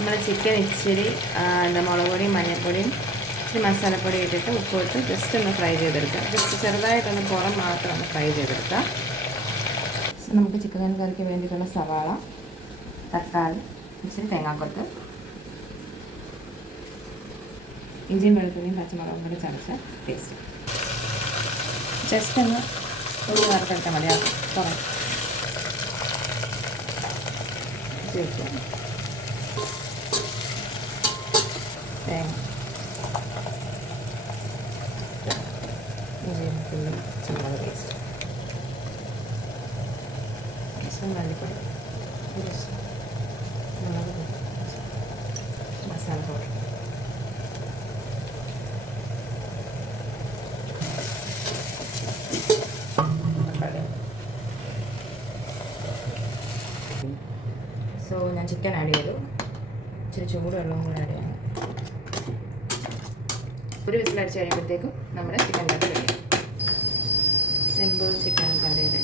നമ്മൾ ചിക്കൻ ഇച്ചിരി മുളക് പൊടിയും മഞ്ഞൾപ്പൊടിയും ഇച്ചിരി മസാലപ്പൊടി ഇട്ടിട്ട് ഉപ്പിട്ട് ജസ്റ്റ് ഒന്ന് ഫ്രൈ ചെയ്തെടുക്കുക. ജസ്റ്റ് ചെറുതായിട്ടൊന്ന് പുറം മാത്രം ഒന്ന് ഫ്രൈ ചെയ്തെടുക്കുക. നമുക്ക് ചിക്കൻ കറിക്ക് വേണ്ടിയിട്ടുള്ള സവാള, തക്കാളി, ഇച്ചിരി തേങ്ങാക്കൊത്ത്, ഇഞ്ചിയും വെളുത്തുള്ളിയും പച്ചമുളകും കൂടി ചതച്ച പേസ്റ്റ് ജസ്റ്റ് ഒന്ന് ഉള്ളി വറുത്തെടുത്താൽ മതി. കുറേ തേങ്ങ, ഇഞ്ചി വെളുത്തുള്ളി പച്ചമുളക് പേസ്റ്റ്, മല്ലിപ്പൊടി, മുളക് പൊടി, മസാല പൗഡർ, സോ ഞാൻ ചിക്കൻ ആഡ് ചെയ്തു. ഇച്ചിരി ചൂടുവെള്ളവും കൂടെ ആഡ് ചെയ്യണം. ഒരു വിസിലടിച്ച് കഴിയുമ്പോഴത്തേക്കും നമ്മുടെ ചിക്കൻ കറി റെഡി. സിമ്പിൾ ചിക്കൻ കറി റെഡി.